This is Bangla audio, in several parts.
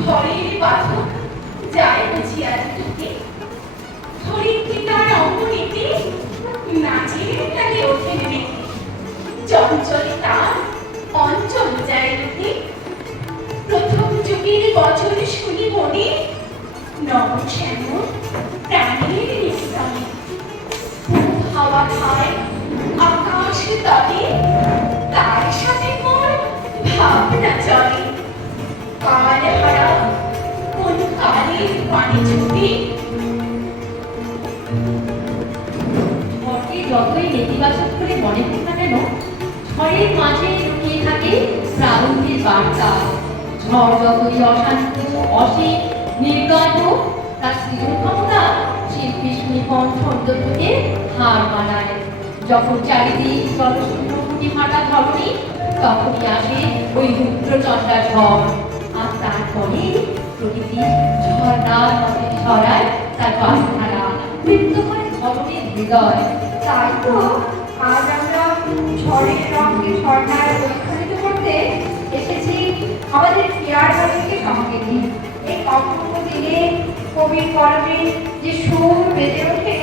ঘরের বাঁধন যায় বুঝিয়া ঢুকে ধরিত্রী তার অঙ্গনীতে নাচের তালে ওঠেন রেখে চঞ্চলে তার অঞ্চল যায় রূপে প্রথম যুগের বচন শুনি মনে নব শ্যামল প্রাণের নিস্তনে হাওয়া খায় আকাশ তলে তার সাথে মোর ভাবনা চলে কাল হারা কোন কালের পানি চুপি ঘরকে যতই নেতিবাচক করে মনে হোক না কেন ঝড়ের মাঝে লুকিয়ে থাকে প্রারম্ভের বার্তা। ঝড় যতই অশান্ত অসীম নির্দয় হোক তার সৃজন ক্ষমতা শিল্পী সুনিপুণ সৌন্দর্যকে হার মানায়। যখন চারিদিক জলশূন্য ফুটি ফাটা ধরণী তখনই আসে ওই রুদ্রচণ্ডা ঝড় আর তারপরে প্রকৃতি ঝর্ণার মধ্যে ছড়ায় তার বায়ুধারা তৃপ্ত হয় ধরনের হৃদয়। তাই তো আজ আমরা ঝড়ের রঙকে ঝর্ণায় প্রতিফলিত করতে এসেছি আমাদের পিয়ার বাড়িকে সঙ্গে নিয়ে। এই অপূর্ব দিনে কবির কলমে যে সুর বেজে ওঠে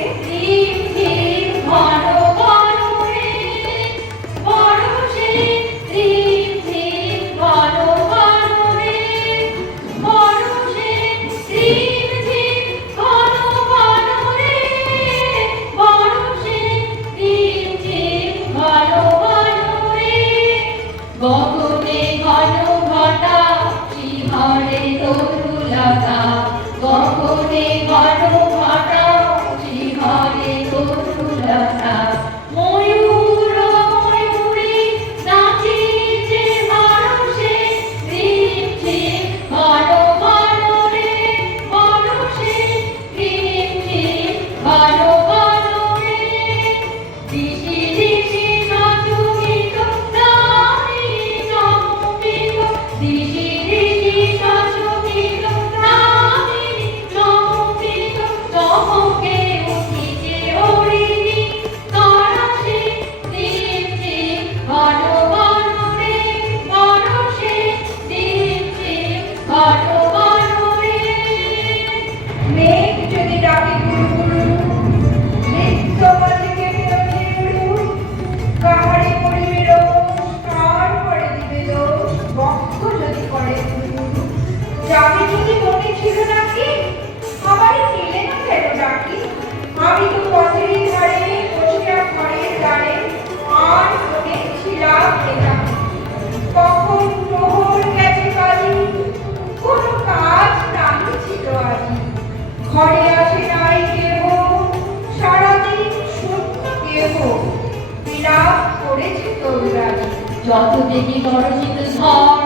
যত দেখি গরজিত ঝড়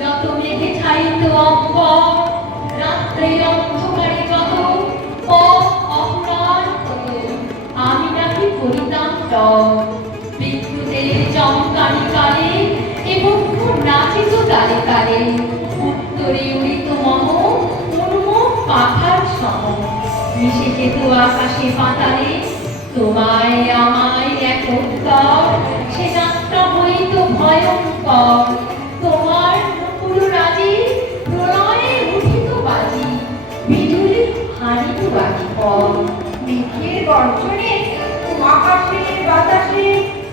যত মেঘে ছাইত অম্বর রাত্রে অন্ধকারে যত অপরাধ কত আমি নাকি করিতাম বিদ্যুতের চমকারি কালে এবং নাচিত তালে তালে উত্তরে উড়িত মম উন্মুখ পাখার সম মিশে যেত আকাশে পাতালে তোমায় আমায় এক উত্তর সে যাত্রা হইত ভয়ঙ্কর তোমার মুকুল রাজি প্রলয়ে উঠিত বাজি বিজুলি হারিত বাজি পর মেঘের গর্জনে আকাশে বাতাসে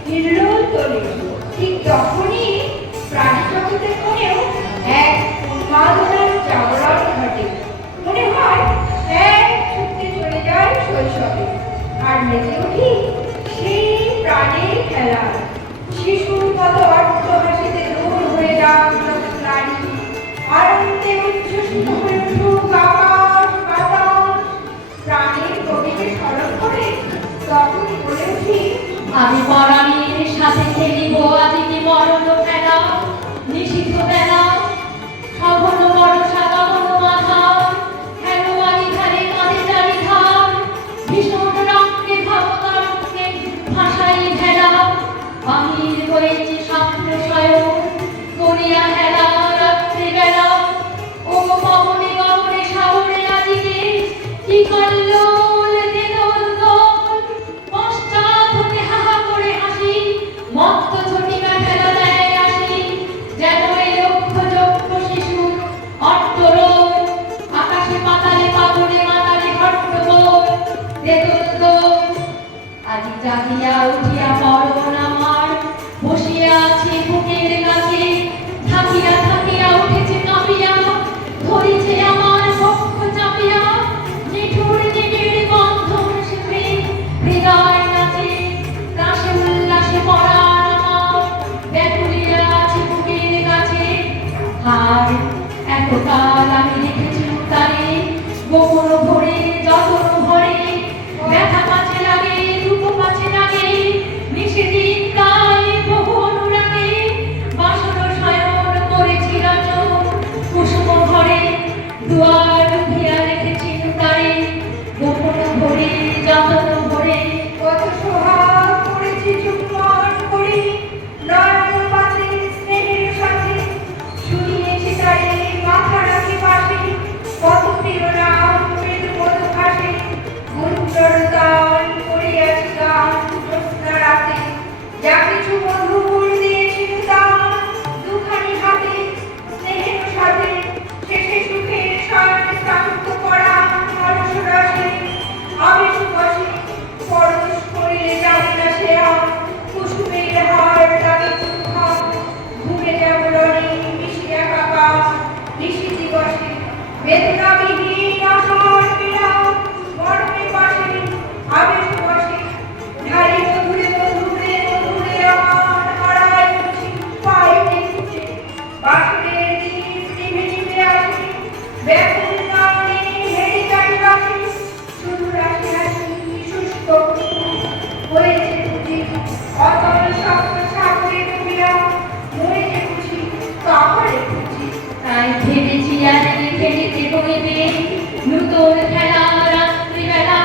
হিল্লোল তোলে। ঠিক তখনই প্রাণী জগতের মনেও এক উন্মাদনার জাগরণ ঘটে। মনে হয় এক ছুটতে চলে যায় শৈশবে আর মেতে উঠি সেই প্রাণের খেলা। শিশুর মতো অর্থ হাসিতে দূর হয়ে যাক যত প্রাণী আনন্দে উচ্ছ্বসিত হয়ে উঠুক আকাশ বাতাস। প্রাণের কবিকে স্মরণ করে তখনই বলে উঠি আমি পরাণের সাথে খেলিব আজকে মরণ এতকাল আমি রেখেছি তারে গোপন ভরে যতন ভরে ব্যথা পাছে লাগে দুঃখ পাছে লাগে নিষেদিন গায়ে বহু অনুরাগে বাসর শয়ন করেছি রচন কুসুম ঘরে দুয়ার দিয়া রেখেছি তারে গোপন ভরে যতন ভরে কত সোহাগ করেছি চুম্বন করে নয়ন পাতে স্নেহের সাথে শুনিয়েছি তারে মাথা রাখি পাশে কত প্রিয় নাম মৃদু মধু ভাসে গুঞ্জর দান করিয়াছি গান জ্যোৎস্না রাতে যা কিছু মধুর দিয়েছিল দান দুখানি হাতে স্নেহের সাথে শেষে সুখের শয়ন শ্রান্ত করা অলস রাশে আবেশ বসে পরশ করিলে জানি না সে আর কুসুমের হার লাগে চুম্বা ঘুমে যাব রণে মিশিয়া কাকা নিশি দিবসে বেদনাবিহীন আহার বিরাম মর্মে পাশে আবেশ বসে ঢালি মধুরে মধুরে মধুরে আমার হারায় বুঝি পাইতে খুঁজে বাসুরের দিন নিভে নিভে আসে ব্যাকুল গানে হেরি যাই বাসে শুধু রাশি হাসি শুষ্ক হয়েছে বুঝি অতল শব্দ সাগরে ডুবিয়া মরেছে বুঝি কাপড়ে বুঝি তাই ভেবেছি আজকে ফেরিতে হইবে নূতন খেলা রাত্রিবেলা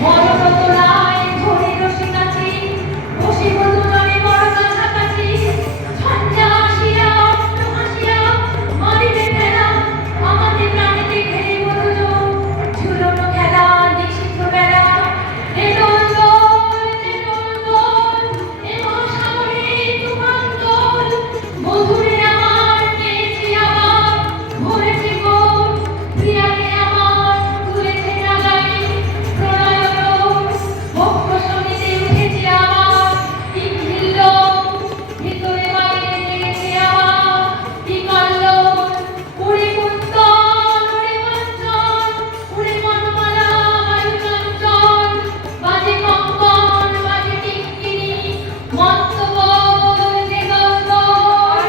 মরণ তোলায় ধরে রসি কাছে বসিব দুজনে বড় কাছাকাছি ঝঞ্ঝা আসিয়া অট্ট হাসিয়া মারিবে ফেলা আমাদের প্রাণীতে ঘেরে দুজন ঝুলনো খেলা নিষিদ্ধ বেলা এ দোল দোল এ মহাসাগরে তুফান দোল মধুরে আমার পেয়েছি আবার ভরেছে গোল প্রিয়াকে আমার তুলেছে নাগাই প্রণয়ন ভক্ত সমিতি উঠেছে আমার কি ভিল্ল ভিতরে বাইরে জেগেছে আমার কি কল্লোল উড়ে কুন্তল উড়ে কাঞ্চন উড়ে মনমালা বায়ু চঞ্চল বাজে কঙ্কন বাজে টিঙ্কিনি মত্ত বল যে গল্পল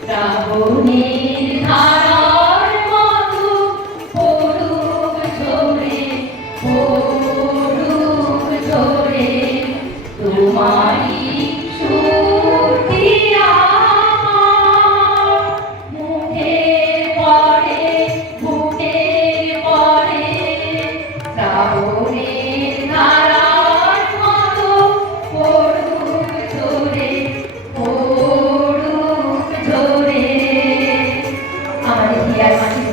শ্রাবণের ধারার মতো পড়ুক ঝরে তোমারই সুরটি আমার মুখের পরে শ্রাবণের ধারার মতো পড়ুক ঝরে আমাদের হিয়ার মাটি